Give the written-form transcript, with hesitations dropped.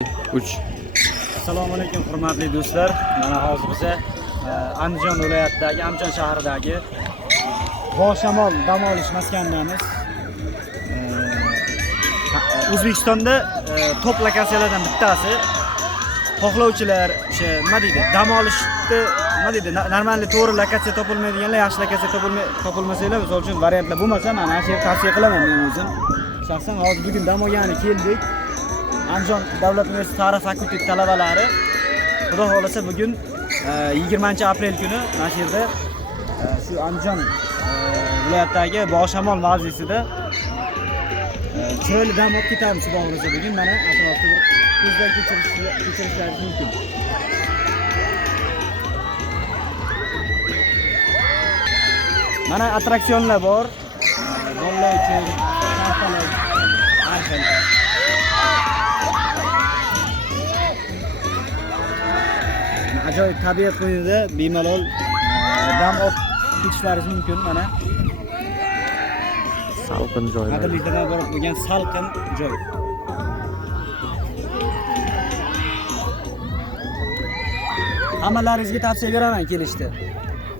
3. Assalomu alaykum hurmatli do'stlar. Mana hozir biz Andijon viloyatidagi, Andijon shahridagi Boshamol dam olish maskanidamiz. O'zbekistonda top lokatsiyalardan bittasi. Xohlovchilar o'sha nima deydi? Dam olishni nima deydi? Normalniy to'g'ri lokatsiya topilmaydiganlar, yaxshi lokatsiya topilmasanglar, o'z uchun variantlar bo'lmasa, men ana shu yerga tavsiya qilaman men o'zim. Shaxsan hozir bugun dam olgani keldik. Andijon davlat universiteti tarix fakulteti talabalari xudo xolasa bugun 20-aprel kuni mana shu yerda shu Andijon viloyatidagi Boshamol mavzesida chiroyli dam olib ketamiz xudo xolasa bugun. Mana atrofda bir ko'zdan kechirishlaringiz mumkin. Mana attraksionlar bor. Bolalar uchun kafalar, har xil. Ajoyib tabiat qo'ynida bemalol dam olib ketishlaringiz mumkin. Mana Salqin joy. Adirlikdan borib bo'lgan salqin joy. Hammalaringizga tavsiya beraman kelishdi.